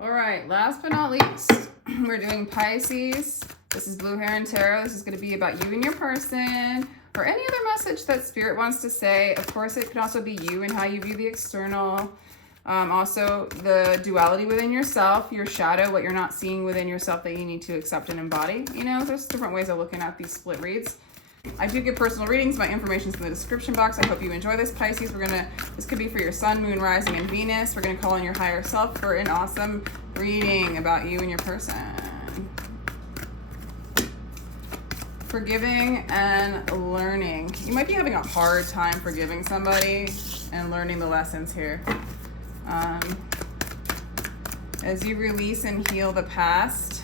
All right, last but not least, we're doing Pisces. This is Blue Heron Tarot. This is going to be about you and your person, or any other message that Spirit wants to say. Of course, it can also be you and how you view the external. Also, the duality within yourself, your shadow, what you're not seeing within yourself that you need to accept and embody. You know, there's different ways of looking at these split reads. I do give personal readings. My information's in the description box. I hope you enjoy this, Pisces. This could be for your sun, moon, rising, and Venus. We're gonna call on your higher self for an awesome reading about you and your person. Forgiving and learning. You might be having a hard time forgiving somebody and learning the lessons here. As you release and heal the past.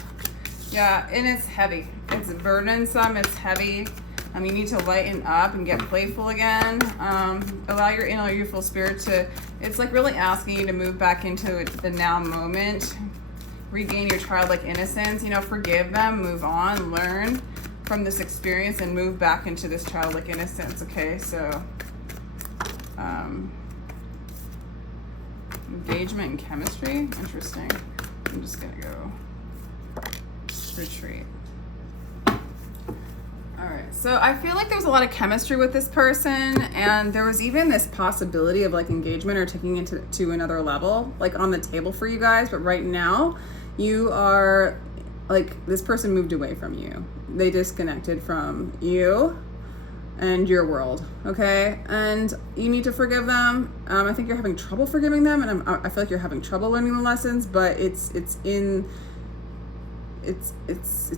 Yeah, and it's heavy. It's burdensome, it's heavy. You need to lighten up and get playful again. Allow your inner youthful spirit to, it's like really asking you to move back into the now moment. Regain your childlike innocence. You know, forgive them, move on, learn from this experience and move back into this childlike innocence, okay? So, engagement and chemistry, interesting. I'm just gonna go retreat. All right, so I feel like there's a lot of chemistry with this person, and there was even this possibility of like engagement or taking it to another level, like on the table for you guys. But right now, you are like, this person moved away from you. They disconnected from you and your world, okay? And you need to forgive them. I think you're having trouble forgiving them, and I feel like you're having trouble learning the lessons, but it's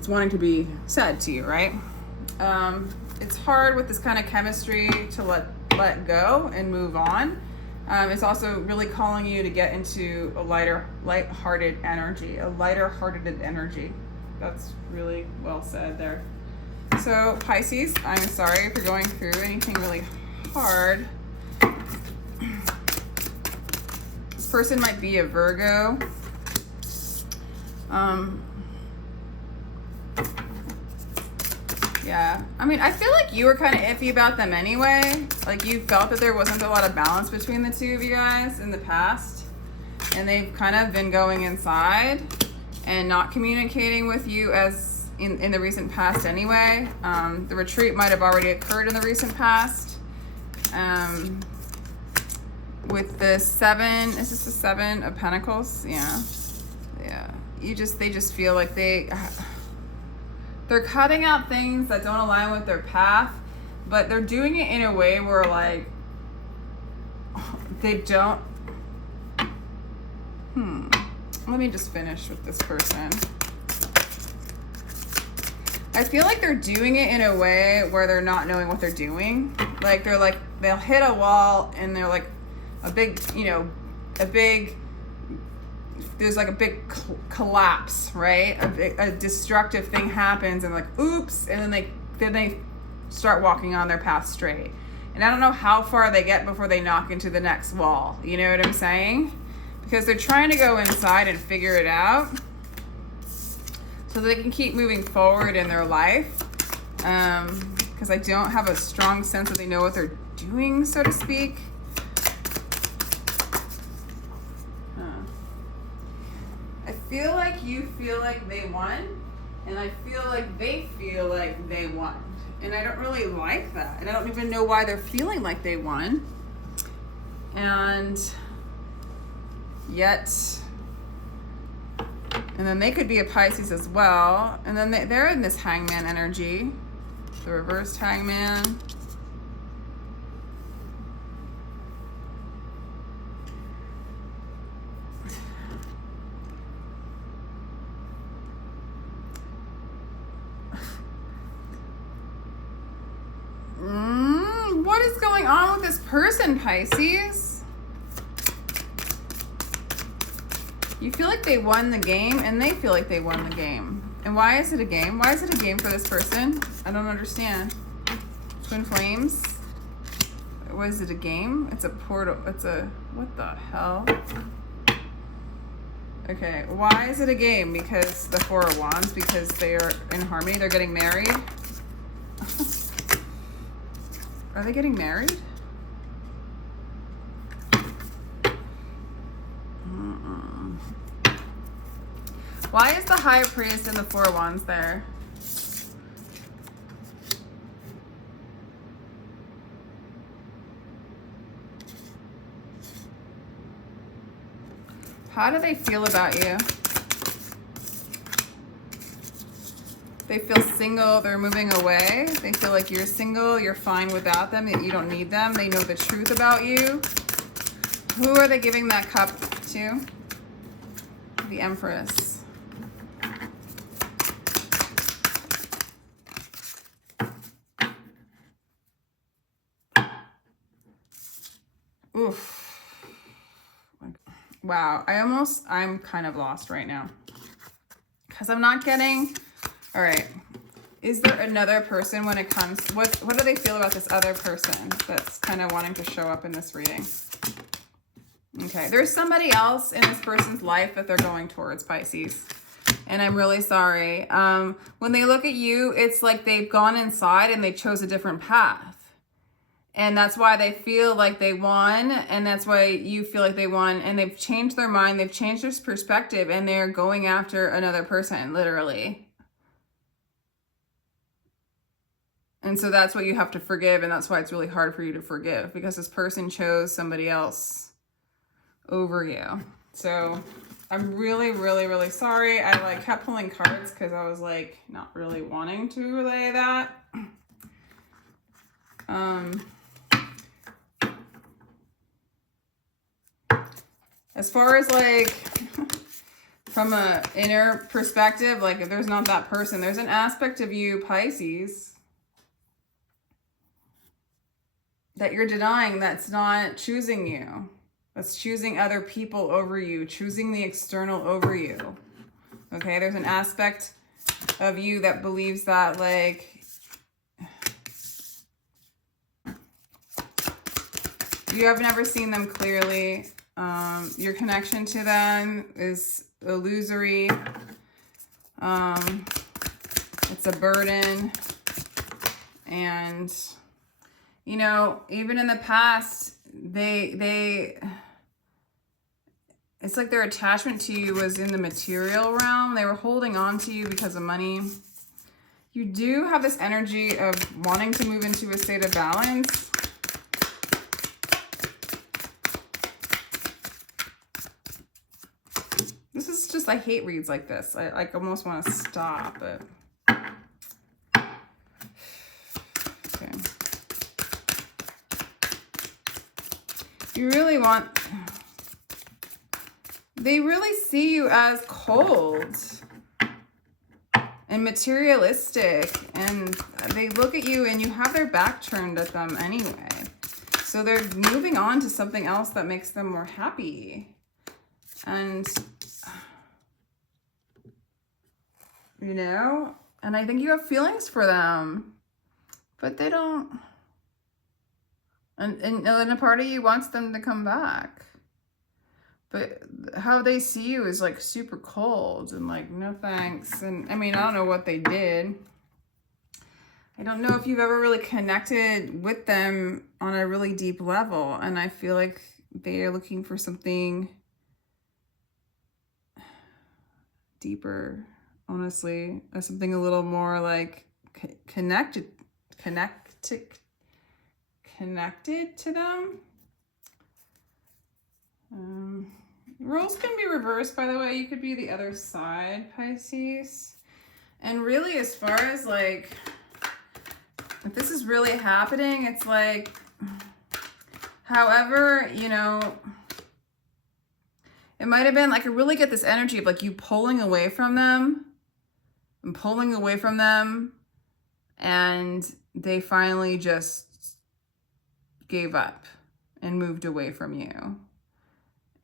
wanting to be said to you, right? It's hard with this kind of chemistry to let go and move on. It's also really calling you to get into a lighthearted energy, a lighter-hearted energy. That's really well said there. So Pisces, I'm sorry if you're going through anything really hard. This person might be a Virgo. Yeah, I mean, I feel like you were kind of iffy about them anyway. Like, you felt that there wasn't a lot of balance between the two of you guys in the past. And they've kind of been going inside and not communicating with you as in the recent past anyway. The retreat might have already occurred in the recent past. With the seven, is this the Seven of Pentacles? Yeah. Yeah. They just feel like they're cutting out things that don't align with their path, but they're doing it in a way where, like, they don't... Let me just finish with this person. I feel like they're doing it in a way where they're not knowing what they're doing. Like, they'll hit a wall and they're like there's like a big collapse, right? A destructive thing happens and like, oops, and then they start walking on their path straight. And I don't know how far they get before they knock into the next wall. You know what I'm saying? Because they're trying to go inside and figure it out so they can keep moving forward in their life. Because I don't have a strong sense that they know what they're doing, so to speak. I feel like you feel like they won, and I feel like they feel like they won. And I don't really like that. And I don't even know why they're feeling like they won. And yet, and then they could be a Pisces as well. And then they're in this Hangman energy, the reversed Hangman. What is going on with this person, Pisces? You feel like they won the game, and they feel like they won the game. And why is it a game? Why is it a game for this person? I don't understand. Twin Flames. Was it a game? It's a portal. It's a... What the hell? Okay, why is it a game? Because the Four of Wands, because they are in harmony. They're getting married. Are they getting married? Why is the High Priest and the Four of Wands there? How do they feel about you? They feel single, they're moving away. They feel like you're single, you're fine without them, that you don't need them. They know the truth about you. Who are they giving that cup to? The Empress. Oof. Wow, I'm kind of lost right now. Because I'm not getting, all right. Is there another person when it comes, what do they feel about this other person that's kind of wanting to show up in this reading? Okay, there's somebody else in this person's life that they're going towards, Pisces. And I'm really sorry. When they look at you, it's like they've gone inside and they chose a different path. And that's why they feel like they won. And that's why you feel like they won. And they've changed their mind. They've changed their perspective. And they're going after another person, literally. And so that's what you have to forgive. And that's why it's really hard for you to forgive. Because this person chose somebody else over you. So I'm really, really, really sorry. I kept pulling cards because I was not really wanting to relay that. As far as from a inner perspective, if there's not that person, there's an aspect of you, Pisces, that you're denying, that's not choosing you. That's choosing other people over you, choosing the external over you. Okay, there's an aspect of you that believes that you have never seen them clearly. Your connection to them is illusory. It's a burden. And, even in the past, it's like their attachment to you was in the material realm. They were holding on to you because of money. You do have this energy of wanting to move into a state of balance. This is just, I hate reads like this. I almost want to stop, but... Okay. You really want... They really see you as cold and materialistic, and they look at you and you have their back turned at them anyway. So they're moving on to something else that makes them more happy. And, and I think you have feelings for them, but they don't. And a part of you wants them to come back. But how they see you is super cold and no thanks. And I don't know what they did. I don't know if you've ever really connected with them on a really deep level. And I feel like they are looking for something deeper, honestly. Something a little more connected to them. Roles can be reversed, by the way. You could be the other side, Pisces. And really, as far as if this is really happening, it's however, it might have been I really get this energy of you pulling away from them and pulling away from them, and they finally just gave up and moved away from you.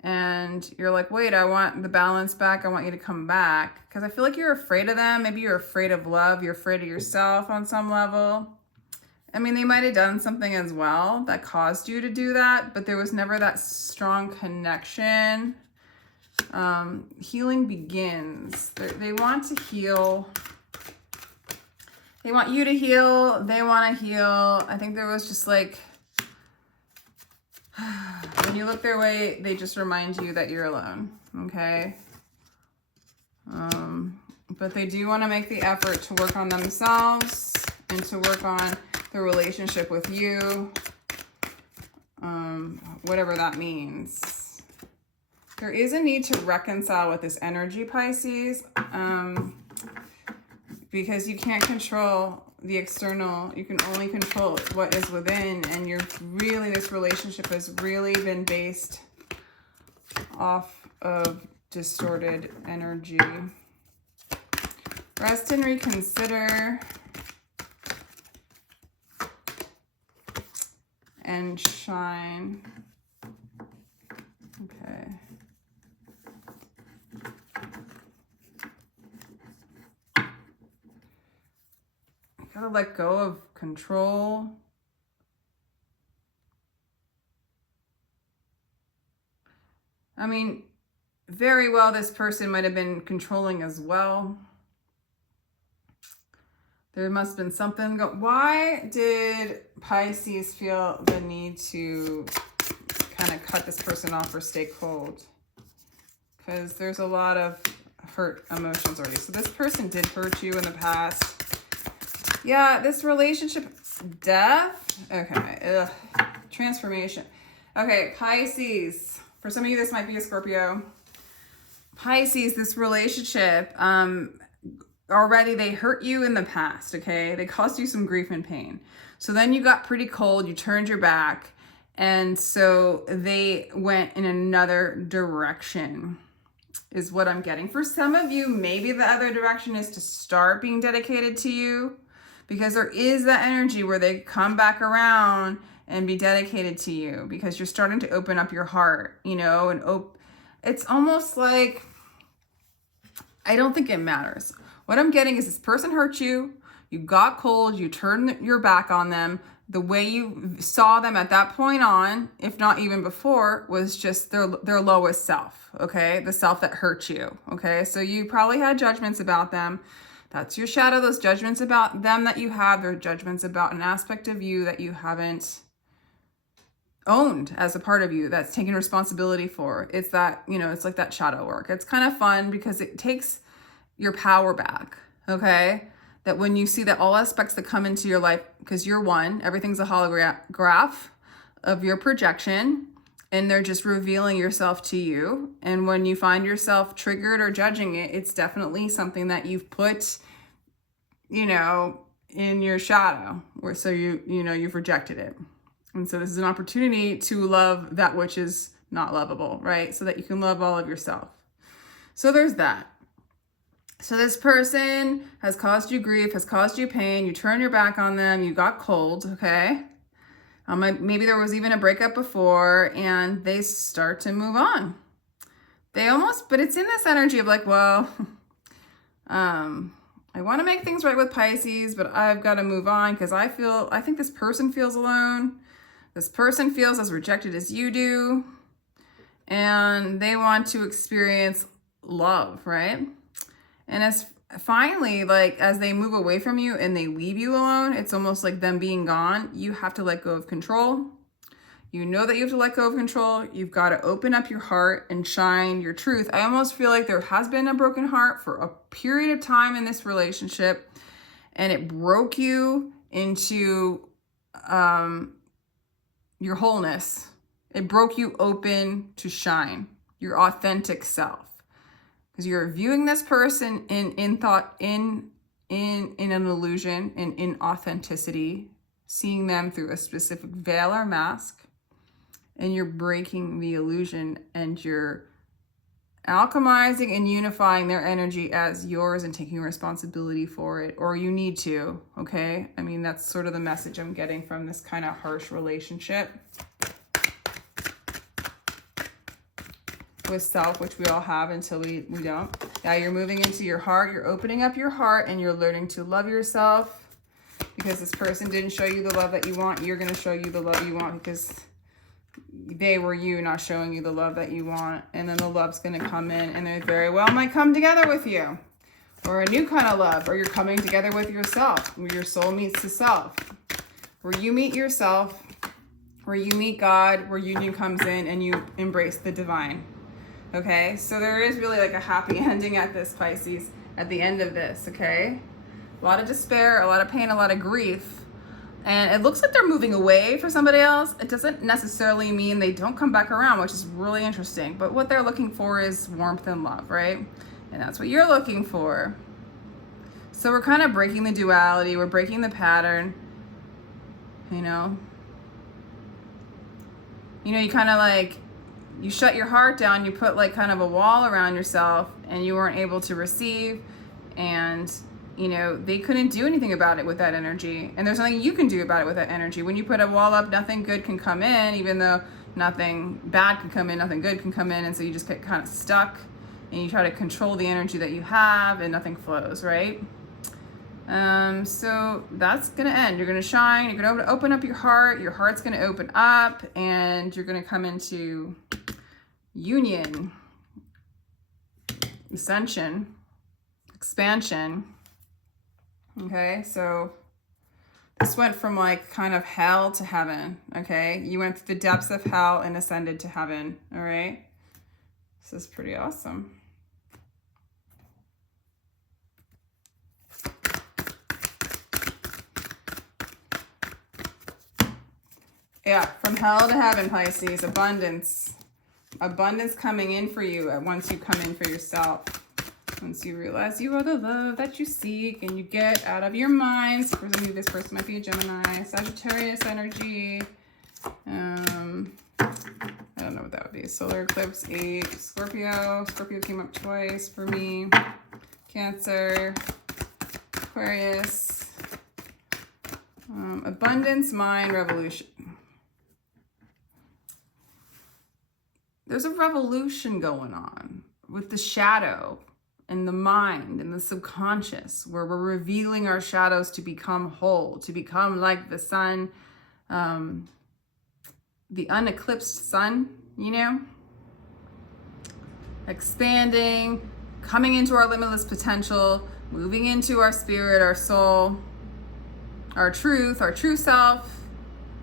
And you're wait, I want the balance back. I want you to come back. Because I feel like you're afraid of them. Maybe you're afraid of love. You're afraid of yourself on some level. They might have done something as well that caused you to do that. But there was never that strong connection. Healing begins. They want to heal. They want you to heal. They want to heal. I think there was just when you look their way, they just remind you that you're alone, okay? But they do want to make the effort to work on themselves and to work on their relationship with you, whatever that means. There is a need to reconcile with this energy, Pisces, because you can't control the external. You can only control what is within, and this relationship has really been based off of distorted energy. Rest and reconsider. And shine. Okay. You gotta let go of control. I mean, very well, this person might have been controlling as well. There must have been something why did Pisces feel the need to kind of cut this person off or stay cold? Because there's a lot of hurt emotions already. So this person did hurt you in the past. Yeah, this relationship, death. Okay, ugh. Transformation. Okay, Pisces. For some of you, this might be a Scorpio. Pisces, this relationship, already they hurt you in the past, okay? They caused you some grief and pain. So then you got pretty cold, you turned your back, and so they went in another direction, is what I'm getting. For some of you, maybe the other direction is to start being dedicated to you, because there is that energy where they come back around and be dedicated to you, because you're starting to open up your heart, you know, and it's almost like, I don't think it matters. What I'm getting is this person hurt you, you got cold, you turned your back on them. The way you saw them at that point on, if not even before, was just their lowest self, okay? The self that hurt you, okay? So you probably had judgments about them. That's your shadow. Those judgments about them that you have, they're judgments about an aspect of you that you haven't owned as a part of you, that's taking responsibility for. It's that, you know, it's like that shadow work. It's kind of fun because it takes your power back, okay? That when you see that all aspects that come into your life, because you're one, everything's a holograph of your projection, and they're just revealing yourself to you. And when you find yourself triggered or judging it, it's definitely something that you've put, you know, in your shadow, or so you've rejected it. And so this is an opportunity to love that which is not lovable, right? So that you can love all of yourself. So there's that. So this person has caused you grief, has caused you pain. You turn your back on them. You got cold, okay? Maybe there was even a breakup before, and they start to move on. But it's in this energy of like, well, I want to make things right with Pisces, but I've got to move on because I think this person feels alone. This person feels as rejected as you do, and they want to experience love, right? And as finally, like, as they move away from you and they leave you alone, it's almost like them being gone. You have to let go of control. You know that you have to let go of control. You've got to open up your heart and shine your truth. I almost feel like there has been a broken heart for a period of time in this relationship, and it broke you into your wholeness. It broke you open to shine your authentic self. Because you're viewing this person in thought, in an illusion, in authenticity, seeing them through a specific veil or mask, and you're breaking the illusion, and you're alchemizing and unifying their energy as yours and taking responsibility for it, or you need to, okay? I mean, that's sort of the message I'm getting from this kind of harsh relationship with self, which we all have until we don't. Now you're moving into your heart, you're opening up your heart, and you're learning to love yourself, because this person didn't show you the love that you want. You're going to show you the love you want because they were you not showing you the love that you want. And then the love's going to come in, and they very well might come together with you, or a new kind of love, or you're coming together with yourself, where your soul meets the self, where you meet yourself, where you meet God, where union comes in and you embrace the divine. Okay, so there is really like a happy ending at this, Pisces, at the end of this, okay? A lot of despair, a lot of pain, a lot of grief. And it looks like they're moving away for somebody else. It doesn't necessarily mean they don't come back around, which is really interesting. But what they're looking for is warmth and love, right? And that's what you're looking for. So we're kind of breaking the duality. We're breaking the pattern, you know? You kind of like, you shut your heart down, you put like kind of a wall around yourself, and you weren't able to receive, and they couldn't do anything about it with that energy. And there's nothing you can do about it with that energy. When you put a wall up, nothing good can come in, even though nothing bad can come in, nothing good can come in. And so you just get kind of stuck, and you try to control the energy that you have, and nothing flows, right? So that's going to end. You're going to shine. You're going to open up your heart. Your heart's going to open up, and you're going to come into union, ascension, expansion. Okay, so this went from like kind of hell to heaven. Okay, you went through the depths of hell and ascended to heaven. All right, this is pretty awesome. Yeah, from hell to heaven, Pisces. Abundance coming in for you once you come in for yourself. Once you realize you are the love that you seek, and you get out of your minds. For some of you, this person might be a Gemini, Sagittarius energy. I don't know what that would be. Solar eclipse 8, Scorpio. Scorpio came up twice for me. Cancer, Aquarius. Abundance, mind, revolution. There's a revolution going on with the shadow and the mind and the subconscious, where we're revealing our shadows to become whole, to become like the sun, the uneclipsed sun, expanding, coming into our limitless potential, moving into our spirit, our soul, our true self,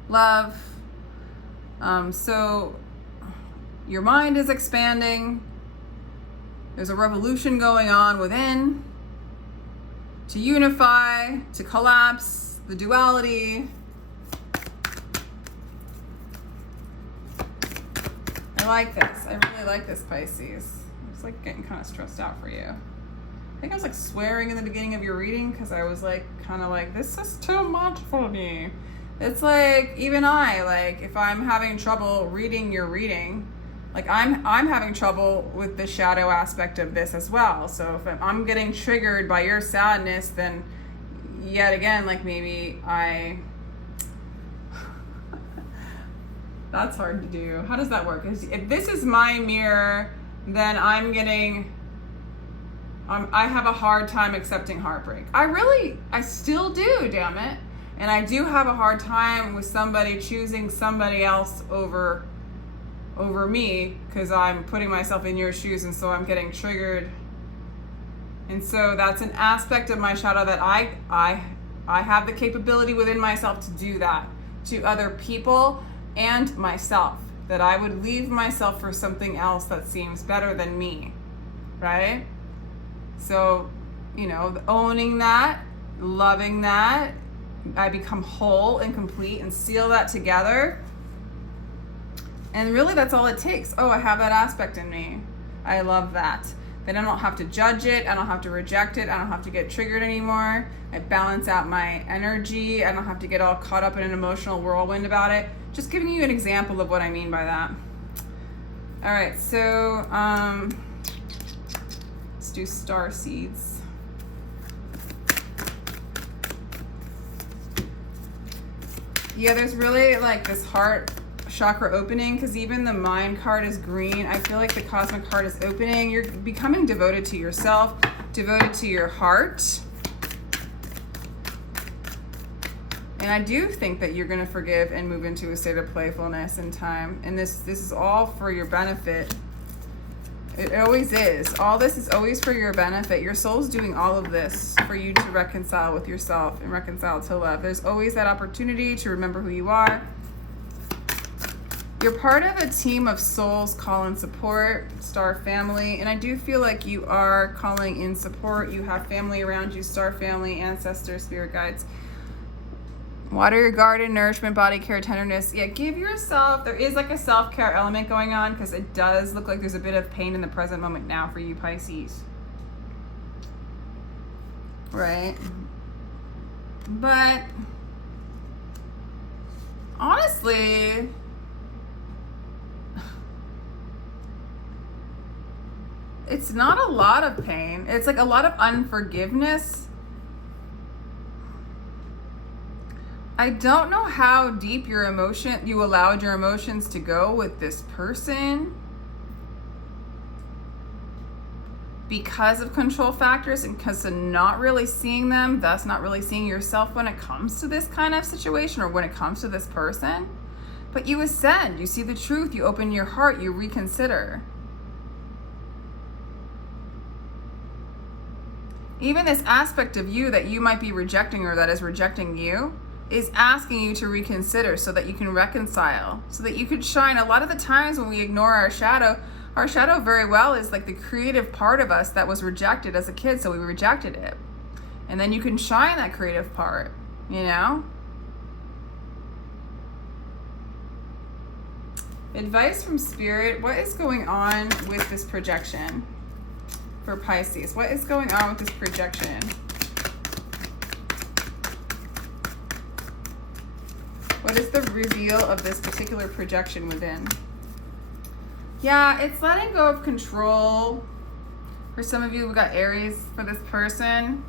love. So your mind is expanding. There's a revolution going on within to unify, to collapse the duality. I like this. I really like this, Pisces. It's like getting kind of stressed out for you. I think I was like swearing in the beginning of your reading because I was like kind of like, this is too much for me. It's like, even if I'm having trouble reading your reading, like I'm having trouble with the shadow aspect of this as well. So if I'm getting triggered by your sadness, then yet again, like maybe that's hard to do. How does that work? If this is my mirror, then I have a hard time accepting heartbreak. I still do, damn it. And I do have a hard time with somebody choosing somebody else over me, because I'm putting myself in your shoes, and so I'm getting triggered. And so that's an aspect of my shadow that I have the capability within myself to do that to other people and myself, that I would leave myself for something else that seems better than me, right? So, owning that, loving that, I become whole and complete and seal that together. And really, that's all it takes. Oh, I have that aspect in me. I love that. Then I don't have to judge it. I don't have to reject it. I don't have to get triggered anymore. I balance out my energy. I don't have to get all caught up in an emotional whirlwind about it. Just giving you an example of what I mean by that. All right, so let's do star seeds. Yeah, there's really like this heart chakra opening, because even the mind card is green. I feel like the cosmic heart is opening. You're becoming devoted to yourself, devoted to your heart. And I do think that you're going to forgive and move into a state of playfulness in time. And this is all for your benefit. It always is. All this is always for your benefit. Your soul's doing all of this for you to reconcile with yourself and reconcile to love. There's always that opportunity to remember who you are. You're part of a team of souls, call in support, star family. And I do feel like you are calling in support. You have family around you, star family, ancestors, spirit guides. Water your garden, nourishment, body care, tenderness. Yeah, give yourself, there is like a self-care element going on because it does look like there's a bit of pain in the present moment now for you, Pisces. Right? But honestly, it's not a lot of pain. It's like a lot of unforgiveness. I don't know how deep you allowed your emotions to go with this person because of control factors and because of not really seeing them, thus not really seeing yourself when it comes to this kind of situation or when it comes to this person. But you ascend, you see the truth, you open your heart, you reconsider. Even this aspect of you that you might be rejecting or that is rejecting you is asking you to reconsider so that you can reconcile, so that you could shine. A lot of the times when we ignore our shadow very well is like the creative part of us that was rejected as a kid, so we rejected it. And then you can shine that creative part, you know? Advice from Spirit, what is going on with this projection for Pisces? What is going on with this projection? What is the reveal of this particular projection within? Yeah, it's letting go of control. For some of you, we got Aries for this person.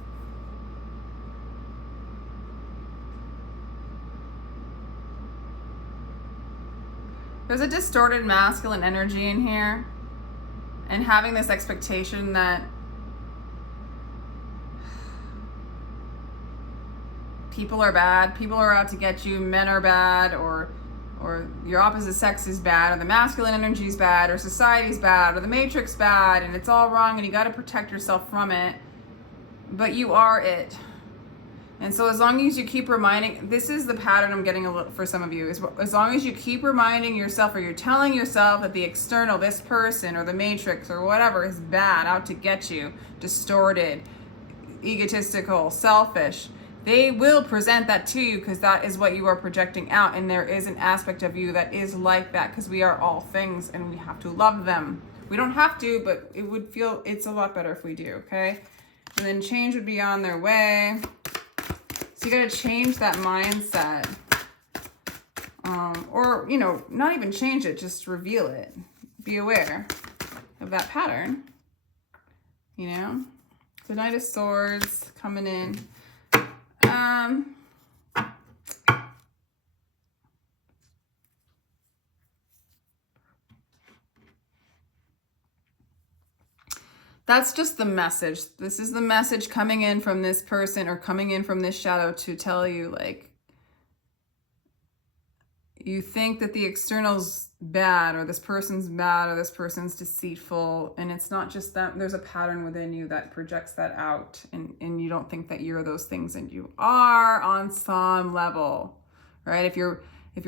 There's a distorted masculine energy in here. And having this expectation that people are bad, people are out to get you, men are bad, or your opposite sex is bad, or the masculine energy is bad, or society's bad, or the matrix bad, and it's all wrong, and you got to protect yourself from it. But you are it. And so as long as you keep reminding, this is the pattern I'm getting for some of you, is as long as you keep reminding yourself, or you're telling yourself that the external, this person, or the matrix, or whatever is bad, out to get you, distorted, egotistical, selfish, they will present that to you because that is what you are projecting out. And there is an aspect of you that is like that because we are all things and we have to love them. We don't have to, but it would feel, it's a lot better if we do, okay? And then change would be on their way. So you got to change that mindset. Or, you know, not even change it, just reveal it. Be aware of that pattern. You know? The Knight of Swords coming in. That's just the message. This is the message coming in from this person or coming in from this shadow to tell you, like, you think that the external's bad, or this person's bad, or this person's deceitful, and it's not just that. There's a pattern within you that projects that out, and you don't think that you're those things, and you are on some level, right? If your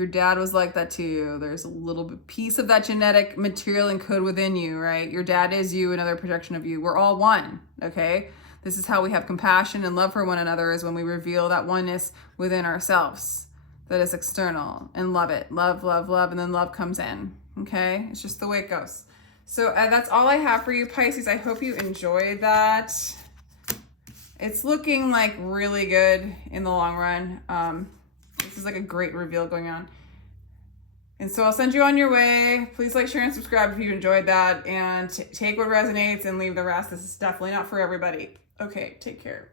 dad was like that to you, there's a little bit piece of that genetic material and code within you, right? Your dad is you, another projection of you. We're all one, okay? This is how we have compassion and love for one another, is when we reveal that oneness within ourselves that is external and love it. Love, love, love, and then love comes in, okay? It's just the way it goes. So that's all I have for you, Pisces. I hope you enjoyed that. It's looking like really good in the long run. This is like a great reveal going on. And so I'll send you on your way. Please like, share, and subscribe if you enjoyed that. And take what resonates and leave the rest. This is definitely not for everybody. Okay, take care.